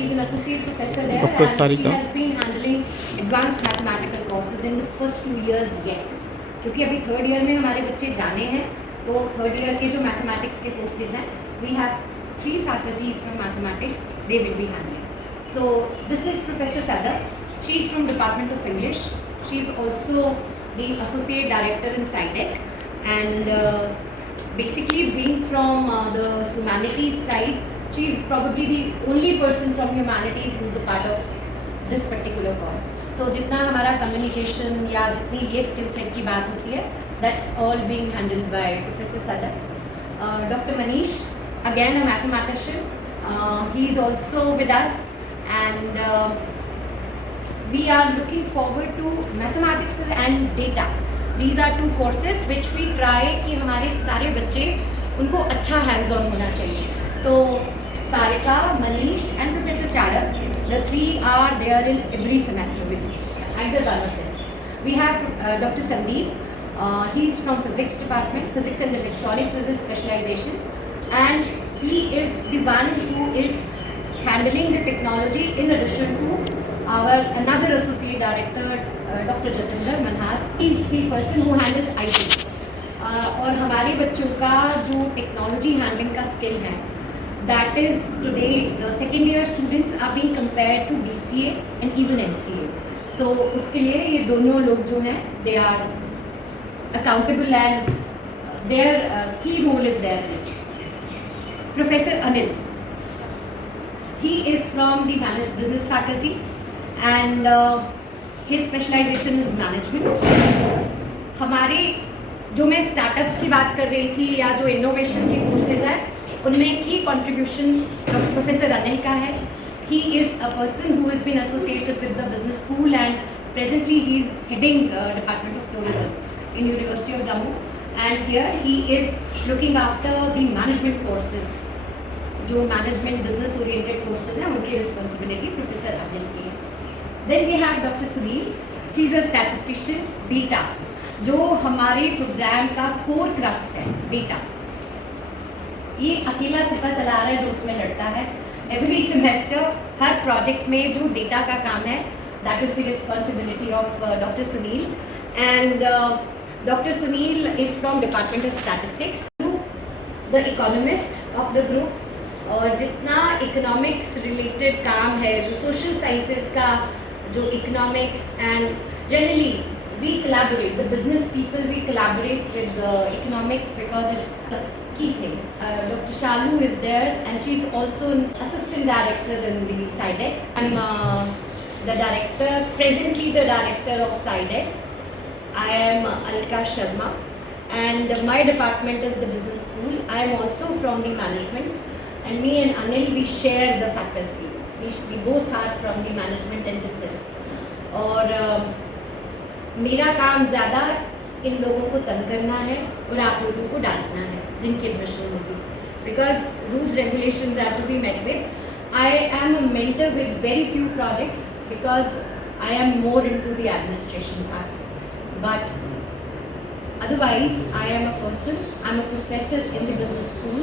she's an associate professor there, Dr. and Sarika. she has been handling advanced mathematical courses in the first 2 years yet. क्योंकि अभी third year में हमारे बच्चे जाने हैं, तो थर्ड ईयर के जो मैथमेटिक्स के कोर्सेज हैं, we have 3 faculties from mathematics, they will be handling. So this is Professor Sadaf. She is from Department of English. She is also the associate director in SciTech, and basically being from the humanities side, she is probably the only person from humanities who is a part of this particular course. So जितना हमारा communication या जितनी ये skill set की बात होती है, that's all being handled by Professor Sadaf. Dr. Manish, again a mathematician, he is also with us, and we are looking forward to mathematics and data. These are 2 courses which we try कि हमारे सारे बच्चे उनको अच्छा hands on होना चाहिए. तो Sarika, Manish and Professor Chadak, the 3 are there in every semester with either one of them. We have Dr. Sandeep. He is from physics department, physics and electronics is his specialization, and he is the one who is handling the technology in addition to our another associate director, Dr. Jatinder Manhas. He is the person who handles IT. और हमारे बच्चों का जो technology handling का स्किल है, that is today the second year students are being compared to BCA and even MCA. So उसके लिए ये दोनों लोग जो हैं, they are accountable and their key role is there. Professor Anil, he is from the business faculty, and his specialization is management. हमारे जो मैं स्टार्टअप्स की बात कर रही थी या जो इनोवेशन के कोर्सेज हैं, उनमें की कंट्रीब्यूशन प्रोफेसर अनिल का है. He is a person who has been associated with the business school, and presently he is heading department of tourism in university of Jammu, and here he is looking after the management courses. जो management business oriented courses हैं, उनकी responsibility professor Anil की है. Then we have doctor Sunil. He is a statistician. Data जो हमारे प्रोग्राम का core crux है, डेटा, ये अकेला सिपा चला रहा है जो उसमें लड़ता है. एवरी सेमेस्टर हर प्रोजेक्ट में जो डेटा का काम है, that is the responsibility of doctor Sunil. And doctor Sunil is from department of statistics, the economist of the group. और जितना इकोनॉमिक्स रिलेटेड काम है, जो सोशल साइंसेस का जो economics and generally we collaborate, the business people, we collaborate with the economics because it's the key thing. Dr. Shalu is there, and she's also an assistant director in the SciTech. I'm the director, presently the director of SciTech. I am Alka Sharma, and my department is the business school. I am also from the management, and me and Anil, we share the faculty. We both are from the management and business. और मेरा काम ज़्यादा इन लोगों को तंग करना है और आप लोगों को डांटना है जिनकी एडमिशन होगी, because rules regulations have to be met with. I am a mentor with very few projects because I am more into the administration part, but otherwise I am a person, I am a professor in the business school,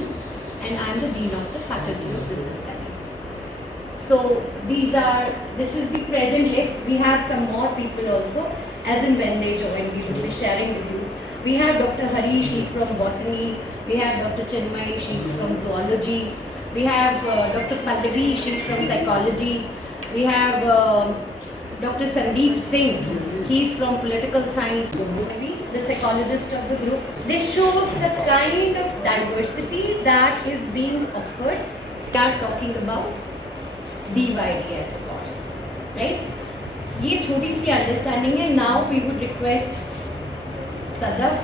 and I am the dean of the faculty of business studies. So this is the present list. We have some more people also, as in when they join, we will be sharing with you. We have Dr. Harish, he's from botany. We have Dr. Chinmay, she's from zoology. We have Dr. Pallavi, she's from psychology. We have Dr. Sandeep Singh, he's from political science. The psychologist of the group. This shows the kind of diversity that is being offered. We are talking about DYD as a course, right? ये छोटी सी understanding है. Now we would request Sadaf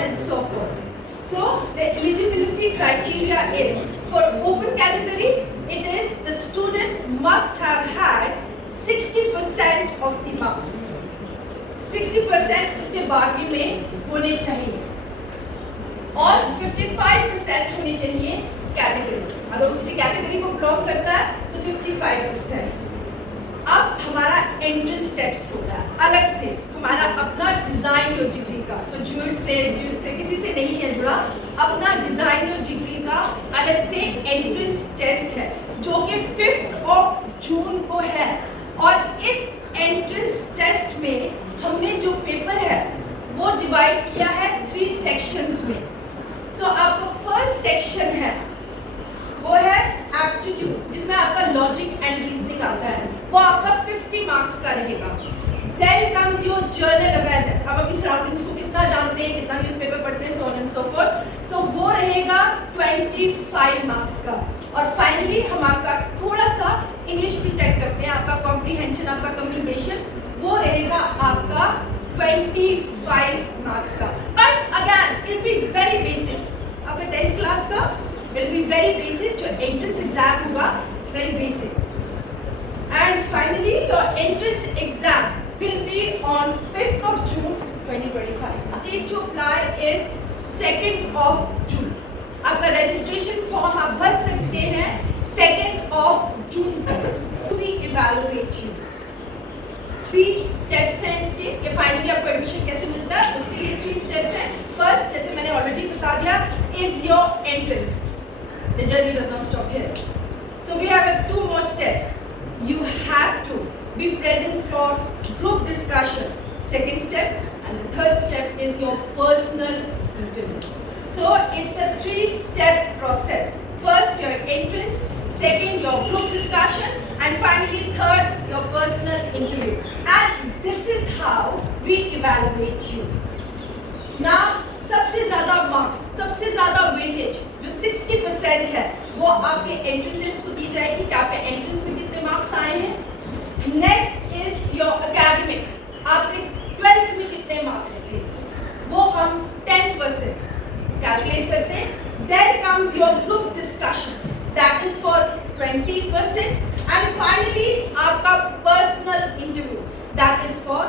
and so forth. So the eligibility criteria is for open category, it is the student must have had 60% of the marks. 60% उसके बारहवीं में होने चाहिए और 55% होने चाहिए कैटेगरी. अगर किसी कैटेगरी को बिलोंग करता है तो 55%. अब हमारा एंट्रेंस टेस्ट होता है अलग से, हमारा अपना डिज़ाइन और डिग्री का. सो ज्यूट से किसी से नहीं है जुड़ा, अपना डिज़ाइन और डिग्री का अलग से एंट्रेंस टेस्ट है जो कि 5th वो आपका 50 मार्क्स का रहेगा। Then comes your general awareness, आप अपनी सराउंडिंग्स को कितना जानते हैं, कितना न्यूज़पेपर पढ़ते हैं, so on and so forth, so वो रहेगा 25 मार्क्स का। और फाइनली हम आपका थोड़ा सा इंग्लिश भी चेक करते हैं, आपका कॉम्प्रीहेंशन, आपका कम्युनिकेशन, वो रहेगा आपका 25 मार्क्स का। But again it be very basic, आपका 10th क्लास का विल बी वेरी बेसिक, जो एंट्रेंस एग्जाम होगा it's very basic. And finally your entrance exam will be on 5th of June 2025. Date to apply is 2nd of June. आपका registration form आप भर सकते हैं 2nd of June तक। To be evaluate you. 3 steps हैं इसके, कि finally आपको admission कैसे मिलता है, उसके लिए 3 steps हैं। First, जैसे मैंने already बता दिया, is your entrance. The journey does not stop here. So we have 2 more steps. You have to be present for group discussion, second step, and the third step is your personal interview. So it's a 3-step process. First your entrance, second your group discussion, and finally third your personal interview. And this is how we evaluate you. Now सबसे ज़्यादा मार्क्स, सबसे ज़्यादा वेटेज जो 60% है वो आपके entrance test को दी जाएगी कि आपके एंट्रेंस में कितने मार्क्स आए हैं। नेक्स्ट इज योर एकेडमिक, आपके 12th में कितने मार्क्स थे वो हम 10% कैलकुलेट करते हैं। Then comes your group discussion, that is for 20%, and finally आपका personal interview, that is for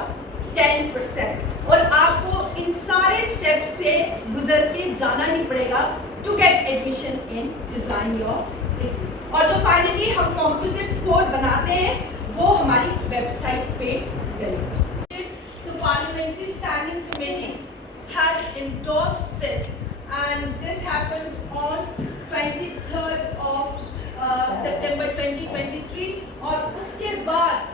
10%। और आपको इन सारे स्टेप से गुजर के जाना ही पड़ेगा to get admission in design your degree. और जो फाइनली हम कॉम्पोजिट स्कोर बनाते हैं वो हमारी वेबसाइट पे डलेगा। So parliamentary standing committee has endorsed this and this happened on 23rd of September 2023। और उसके बाद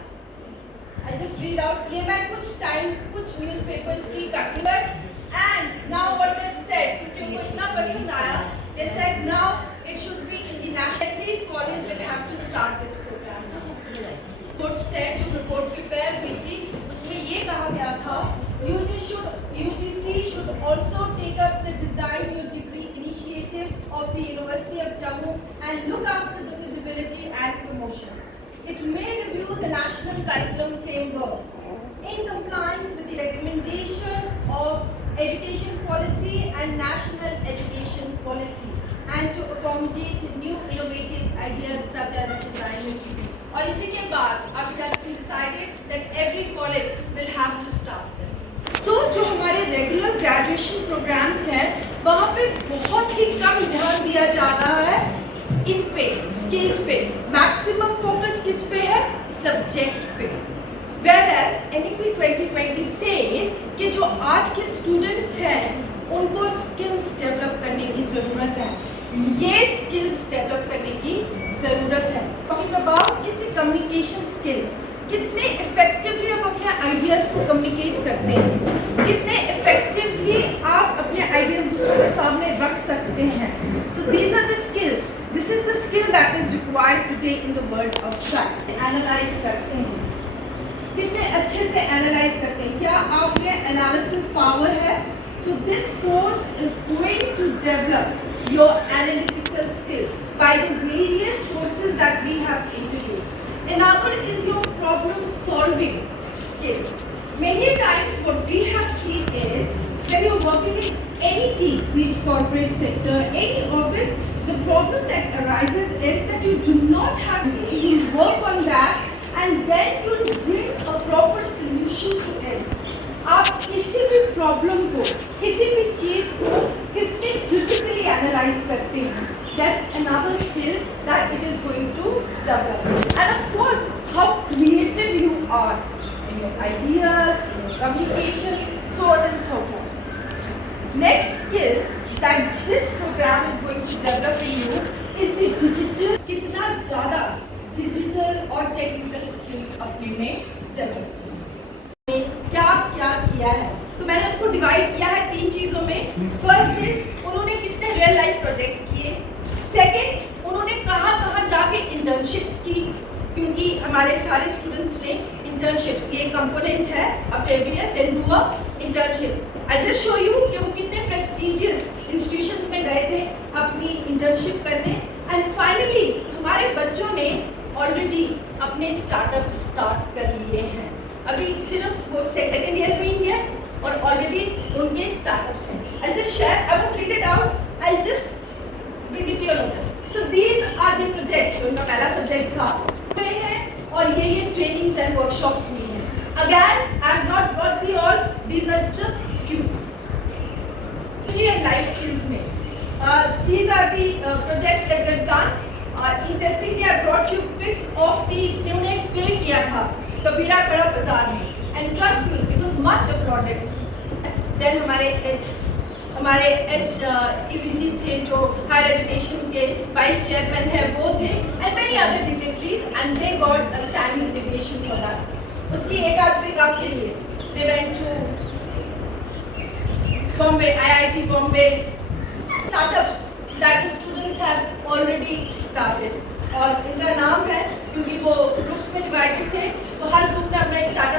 I just read out, ये मैं कुछ न्यूज़पेपर्स की cutting and now what they've said, क्योंकि उनको इतना पसंद आया, they said now it should be in the national, every college will have to start this program now। Report said, जो report prepare हुई थी उसमें ये कहा गया था UGC should also take up the design your degree initiative of the University of Jammu and look after the feasibility and promotion। It may review the national curriculum framework in compliance with the recommendation of education policy and national education policy and to accommodate new innovative ideas such as design degree। और इसी के बाद अब it has been decided that every college will have to start this। So जो हमारे regular graduation programmes हैं वहाँ पे बहुत ही कम ध्यान दिया जा रहा है इन पे, स्किल्स पे, मैक्सिमम फोकस किस पे है, सब्जेक्ट पे। Whereas NEP 2020 says कि जो आज के स्टूडेंट्स हैं उनको स्किल्स डेवलप करने की ज़रूरत है, ये स्किल्स डेवलप करने की ज़रूरत है। Talking about is the communication skill, कितने इफेक्टिवली आप अपने आइडियाज़ को कम्युनिकेट करते हैं, कितने इफेक्टिवली आप अपने आइडियाज़ दूसरों के सामने रख सकते हैं। So these are the skills, this is the skill that is required today in the world outside. Analyse करते हैं, कितने अच्छे से एनालाइज करते हैं, क्या आप में एनालिसिस पावर है। So this course is going to develop your analytical skills by the various courses that we have introduced. Another is your problem solving skill. Many times what we have seen is when you're working in any team, be it corporate sector, any office, the problem that arises is that you do not have, you work on that and then you bring a proper solution to it. आप किसी भी प्रॉब्लम को, किसी भी चीज़ को कितने critically analyse करते हैं, that's another skill that it is going to develop। And of course, how creative you are in your ideas, in your communication, so on and so forth। Next skill that this program is going to develop in you is the digital, कितना ज़्यादा digital और technical skills अपने में develop क्या क्या किया है। तो मैंने उसको डिवाइड किया है 3 चीज़ों में। फर्स्ट इज उन्होंने कितने रियल लाइफ प्रोजेक्ट्स किए, सेकंड उन्होंने कहाँ कहाँ जाके इंटर्नशिप्स की, क्योंकि हमारे सारे स्टूडेंट्स ने इंटर्नशिप, ये कंपोनेंट है after every year they do a internship. I just show you कि वो कितने प्रेस्टिजियस इंस्टीट्यूशंस में गए थे अपनी इंटर्नशिप करने। एंड फाइनली हमारे बच्चों ने ऑलरेडी अपने स्टार्टअप स्टार्ट कर लिए हैं। अभी सिर्फ वो सेकेंड ईयर में ही है और ऑलरेडी उनके स्टार्टअप्स हैं। I just share, I won't read it out, I just bring it to your notice. So these are the projects, उनका पहला सब्जेक्ट था है और ये ट्रेनिंग्स एंड वर्कशॉप्स भी हैं। Again I have not brought the all, these are just few and life skills में। These are the projects that they've done. Interestingly, I brought you pics of the इन्होंने फिल किया था कबीरा कड़ा बाजार में, and trust me, it was much applauded. Then हमारे EBC थे जो हायर एजुकेशन के वाइस चेयरमैन है वो थे, and many other dignitaries, and they got a standing ovation for that. उसकी एक आध पिक आपके लिए, they went to Bombay, IIT Bombay. Startups that the students have already started, और इनका नाम है क्योंकि वो ग्रुप्स में डिवाइडेड थे तो हर ग्रुप ने अपना एक स्टार्टअप